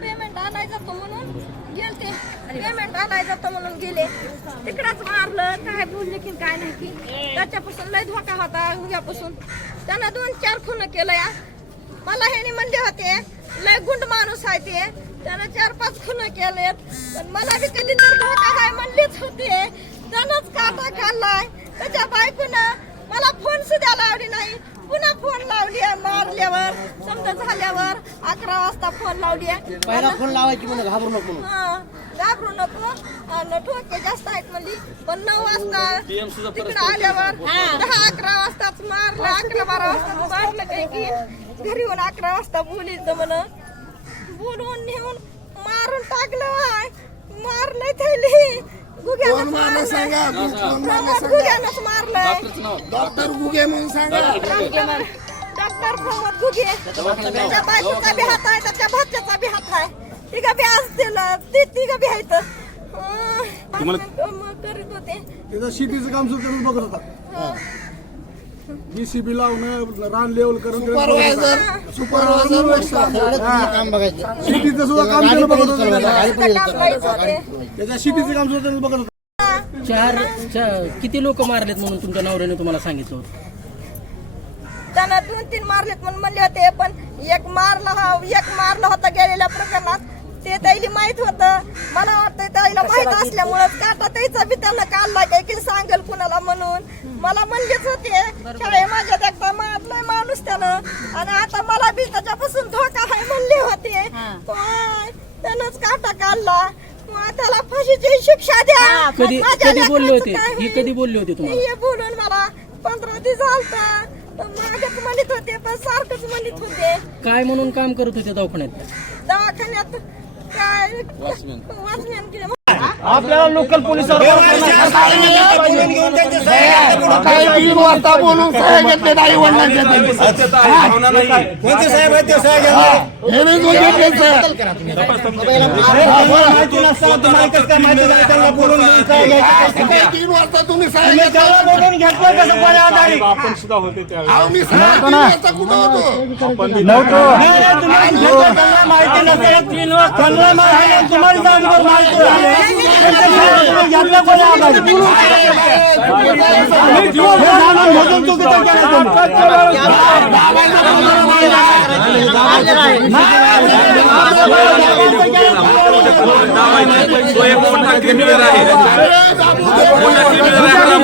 Payment आणाय जातो म्हणून गेलते. पेमेंट आणाय जातो म्हणून गेले. तिकडच मारलं. काय बोलले की काय नाही की. त्याच्यापासून लय धोका होता उद्यापासून. त्यानं दोन चार खून केलंय मला ह्याने म्हणले होते. लय गुंड माणूस आहे ते. त्यानं चार पाच खून केलेत. पण मला बी कधी तर धोका आहे म्हणलेच होते. त्यानंच काटा खाल्लाय. त्याच्या बायकोनं मला फोन सुद्धा लावली नाही. पुन्हा फोन लावली मारल्यावर समजा झाल्यावर. अकरा वाजता फोन लावली पहिला फोन लावायची म्हणून घाबरू नको घाबरू नको. ठोके जास्त आहेत म्हणली. पण नऊ वाजता तिकडे आल्यावर दहा अकरा वाजताच मारलं. अकरा बारा वाजता मारलं काही की घरी येऊन अकरा वाजता बोलीचं म्हण. बोलवून नेऊन मारून टाकलं मारलंय थैली गुग्यानंच मारलंय. गुग्यानंच मारलंय. डॉक्टर गुगे म्हणून सांगा. डॉक्टर प्रमोद गुगे. त्याच्या बायकोचा बी हात आहे त्याच्या भाच्याचा बी हात आहे. तिघा बी आज दिलं ते तिघा बी आहेत मग करीत होते शेतीचं काम सुद्धा तुम्ही बघत होता लावणं रान लेवल करून सुपरवायझर सुपरवायझर काम बघायचं शेतीचं सुद्धा काम बघत येत होता चालवायला, गाडी पण येत काम लाईत चालवायला. होते त्याच्या शेतीचं काम सुद्धा त्यानं बघत होता चार चा- किती लोक मारलेत म्हणून तुमच्या नवऱ्याने तुम्हाला सांगितलं होतं त्यानं दोन तीन मारलेत म्हणून म्हणले होते पण एक मारला हा एक मारलं होतं गेलेल्या प्रकरणात माहीत होतं. मला वाटतं त्याला माहीत असल्यामुळं काटा त्याचा बी त्याला काढला काय की सांगेल कुणाला म्हणून. मला म्हणलेच होते शाळे माझ्यात एकदा मारलंय माणूस त्यानं. आणि आता मला बी त्याच्यापासून धोका आहे म्हणले होते. त्यानंच काटा काढला. त्याला फाशीची शिक्षा द्या. कधी माझ्या कधी बोलले होते? ही कधी बोलले होते तुम्हाला? हे बोलून मला पंधरा दिवस झालता. मागच म्हणत होते पण सारखंच म्हणत होते. काय म्हणून काम करत होते दवाखान्यात? दवाखान्यात काय वाचण्यात गेले आपल्याला लोकल पोलिसांवर काही तीन वाजता बोलून सह्या घेतले नाही. वडिलांच्या. कोणते साहेब आहेत ते हे. नाही घेतले तीन वाजता तुम्ही होतो. माहिती नसेल. तीन वाजता तुम्हाला क्रिमिनल आहे? मोठा क्रिमिनल आहे?